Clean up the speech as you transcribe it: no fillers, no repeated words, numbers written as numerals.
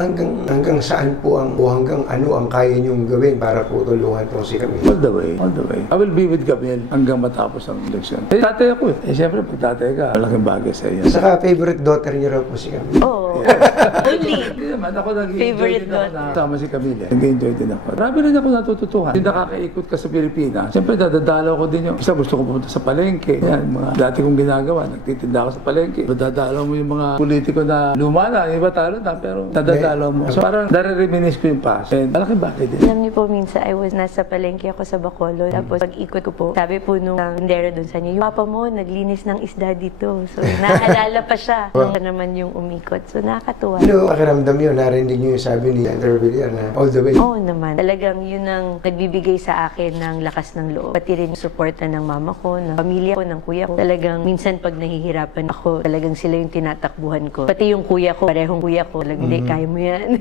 hanggang saan po o hanggang ano ang kaya niyong gawin para po tulungan po si Camille? All the way, all the way. I will be with Camille hanggang matapos ang eleksyon. Tatay ako eh. Siyempre, pag tatay ka, malaking bagay sa iyo. Saka favorite daughter niyo raw po si Camille? Oo. Only. Hindi naman, ako nag-enjoy Favorite din ako na kasama si Camille. Nag-enjoy din ako. Marami rin ako natututuhan. Hindi nakakaikot ka sa Pilipinas. Siyempre, dadalaw ko din yung isa. Gusto ko pumunta sa palengke. Yan, mga dati kong ginagawa. Nagtitinda ako sa palengke. Dadalaw mo yung mga politiko na luma na. Iba talo na, pero dadalaw mo. So, parang nare-reminisce ko yung past. And malaking bagay din. Alam niyo po, minsan, nasa palengke ako sa Bacolod. Tapos, pag-ikot ko po, sabi po nung tindera doon sa niya, yung papa mo, naglinis ng isda dito. So, naalala pa siya. Siya naman yung umikot. So, nakakatuwa. Ano pakiramdam yun? Narinig niyo yung sabi ni Senator Villar na all the way? Oo naman. Talagang yun ang nagbibigay sa akin ng lakas ng loob. Pati rin yung suporta ng mama ko, ng pamilya ko, ng kuya ko. Talagang minsan pag nahihirapan ako, talagang sila yung tinatakbuhan ko. Pati yung kuya ko, parehong kuya ko. Talagang hindi, kaya mo yan.